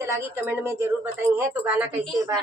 कैसे लगी कमेंट में जरूर बताइए। तो गाना कैसे बा।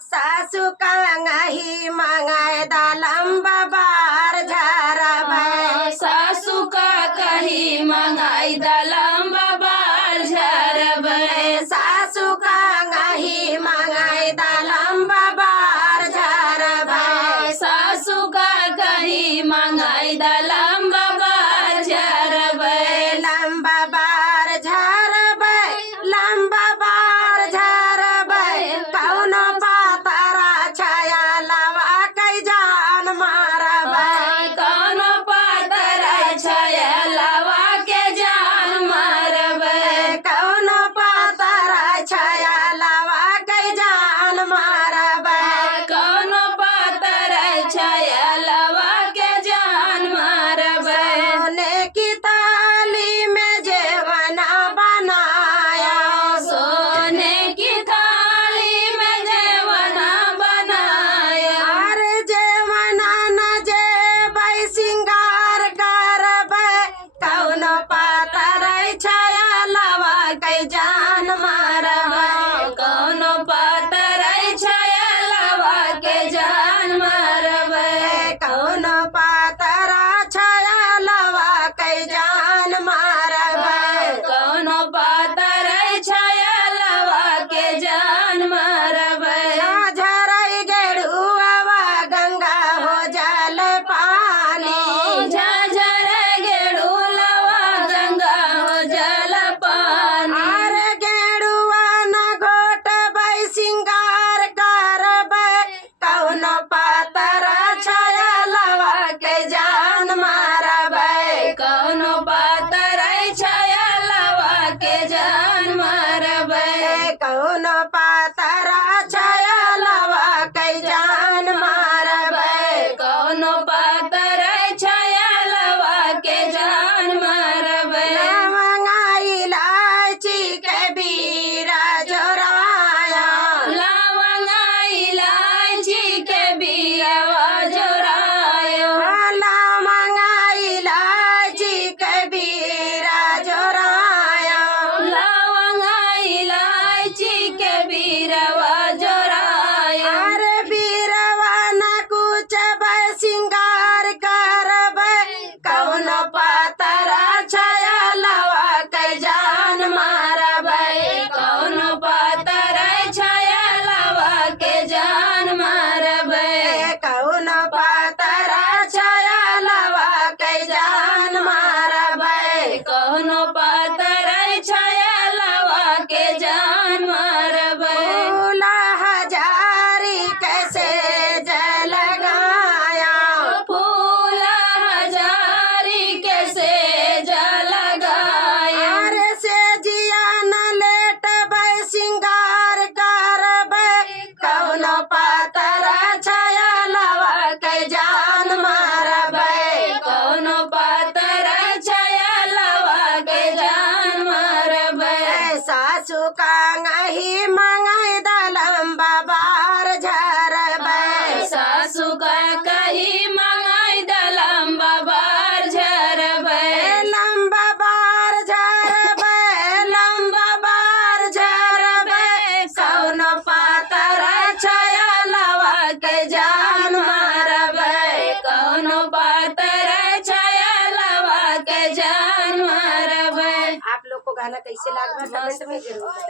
सासू कांगही मंगाए दालम बाबार झरबै, सासू का कही मंगाई दलम बाबार झरबै, सासू कांगही मंगाए दालम बाबार झरबै, सासू का कही मंगाई दलम बाबार झरबै, लंबा बार झरबै, लंबा बार झरबै, कौनो पातरा छाया लवा कै जान मारबै, कौनो पातर छाया लवा के जान मारबै, कौनो पातरा छाया लवा कै जान मारबै, कौनो पातर छाया लवा के जान मारबै, सोने की थाली में जेवना बनाया, सोने की थाली में जेवना बनाया, अरे जेवना न जेबै सिंगार करबै, कौनो पातर छाया लवा कै जान मारबै, कौनो पातर छाया लवा के जान मारबै, कौनो पातरा छाया लवा कै जान मारबै, कौनो पातर छाया लवा के जान मारबै, झरई गेड़ुआ गंगा हो जल पानी, झर गेड़ू लवा गंगा हो जल पानी, अरे गेड़ुआ न घोटबै सिंगार करबै, कौनो पातरा छाया लवा कै जान मारबै, कौनो पातर छाया लवा के जान मारबै, कौनो पातरा छाया लवा कै जान मारबै, कौनो पातर छाया लवा के जान मारबै, लवंगा इलायची के बीरा जोराया, लवंगा इलायची के बियावा जोरायो, लवंगा इलायची के बीरा जोराया, लवंगा इलायची के बिरवा जोरायो, अरे बीरवा न कुछ सिंगार करबै, कौनो पातरा छाया लवा कै जान मारबै, कौनो पातर छाया लवा के जान मारबै, कौनो पातरा छाया लवा कै जान मारबै, कौनो पातर छाया लवा के जान मारबै, फूला हजारी कैसे जल गाया, फूल हजारी के सेज लगाया, अरे से जिया न लेटबै सिंगार करबै, कौनो पातरा छाया लवा कै जान मारबै, कौनो पातर छाया लवा के जान मारबै, सासू कांगही मंगाई दलम बाबार झरबै, सासू का कही मंगाई दलम बाबार झरबै, लंबा बार झरबै, लंबा बार झरबै, कौनो पातरा छाया लवा कै जान मारबै, कौनो पातर छाया लवा के जान मारबै। आप लोग को गाना कैसे लगा कमेंट में जरूर बताइए।